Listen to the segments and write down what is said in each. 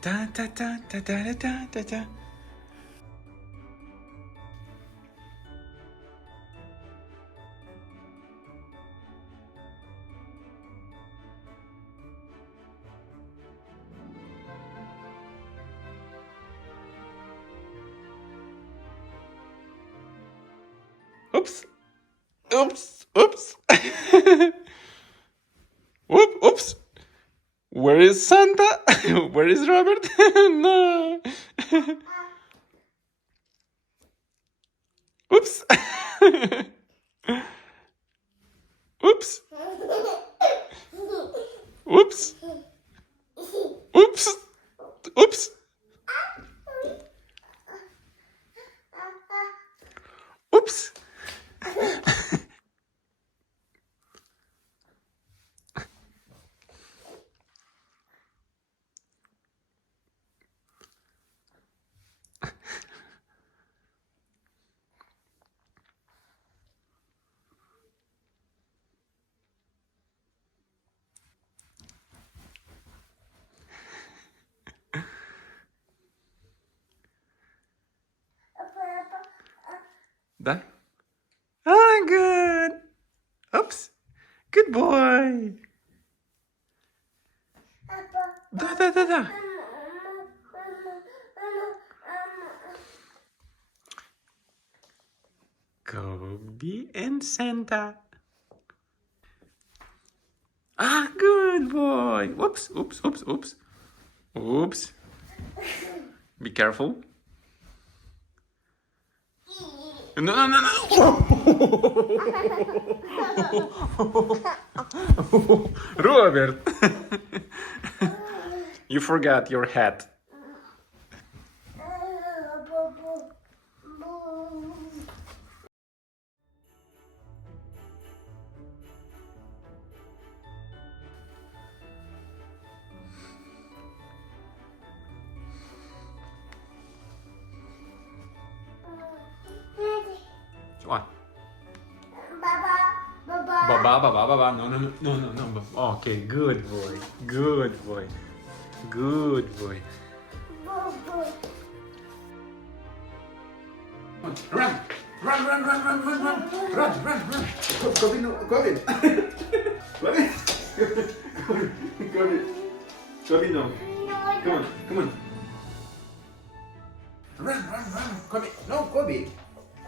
Da da da da da da da da. Oops. Oops. Oops. Oops. Where is Santa? Where is Robert? No. Oops. Oops. Oops. Oops. Oops. Oops. Done? Ah, good. Oops. Good boy. Da da da da. Kobe and Santa. Ah, good boy. Oops, oops, oops, oops. Oops. Be careful. No, no, no, no. Robert. You forgot your hat. What? Baba. No, no, no, no, no, no. Okay, good boy. Good boy. Good boy. Run! Run, run, run, run, run, run! Run, run, run! Kobe, no, Kobe! Kobe! Kobe! Kobe, no! Come on, come on! Run, run, run! Kobe! No, Kobe!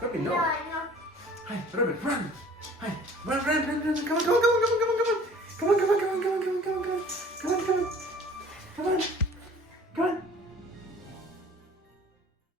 Kobe, no! Hi, Robert, run! Hi, run, run, run, run! Come on, come on, come on, come on, come on, come on! Come on, come on, come on, come on, come on, come on, come on, come on, come on!